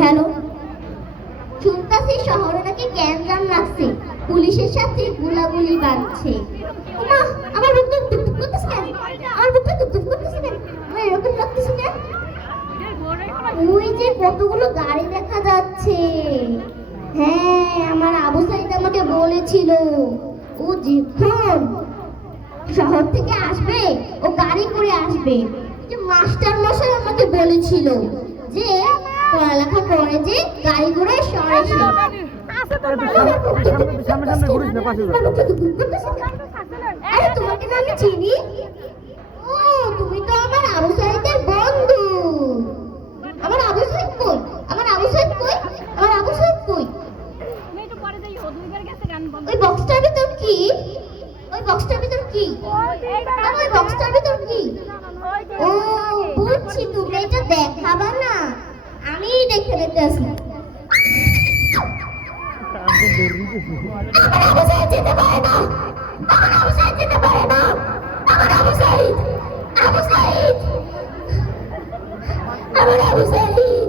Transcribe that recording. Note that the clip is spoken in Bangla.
হ্যালো, শুনতাছি শহরে নাকি গ্যাঞ্জাম লাগছে, পুলিশের সাথে গুলাগুলি বাজছে। ওমা, আমার বুকটা ধুকধুক করতেছে কেন? আমার বুকটা ধুকধুক করতেছে কেন? আমার এরকম লাগতেছে কেন? ওই যে কতগুলো গাড়ি দেখা যাচ্ছে। হ্যাঁ, আমার আবু সাইদ আমাকে বলেছিল ও যখন শহর থেকে আসবে ও গাড়ি করে আসবে। যে মাস্টার মশাই আমাকে বলেছিল যে পড়ালেখা করে যে গাড়ি করে শহরে এসে। আরে তোমাকে তো আমি চিনি। ও, তুমি তো আমার আবু সাইদের বন্ধু। আমার আবু সাইদ কই? আমার আবু সাইদ কই? আমার আবু সাইদ কই? ওই বক্সটার ভিতর কি? ওই বক্সটার ভিতর কি? ওই বক্সটার ভিতর কি? ও, বুঝছি, তুমি এটা দেখাবা না, আমি দেখে দেখতে আসি। আমার আবু সাইদ যেতে পারে না। আমার আবু সাইদ যেতে পারে না। আমার আবু সাইদ, আবু সাইদ, আমার আবু সাইদ।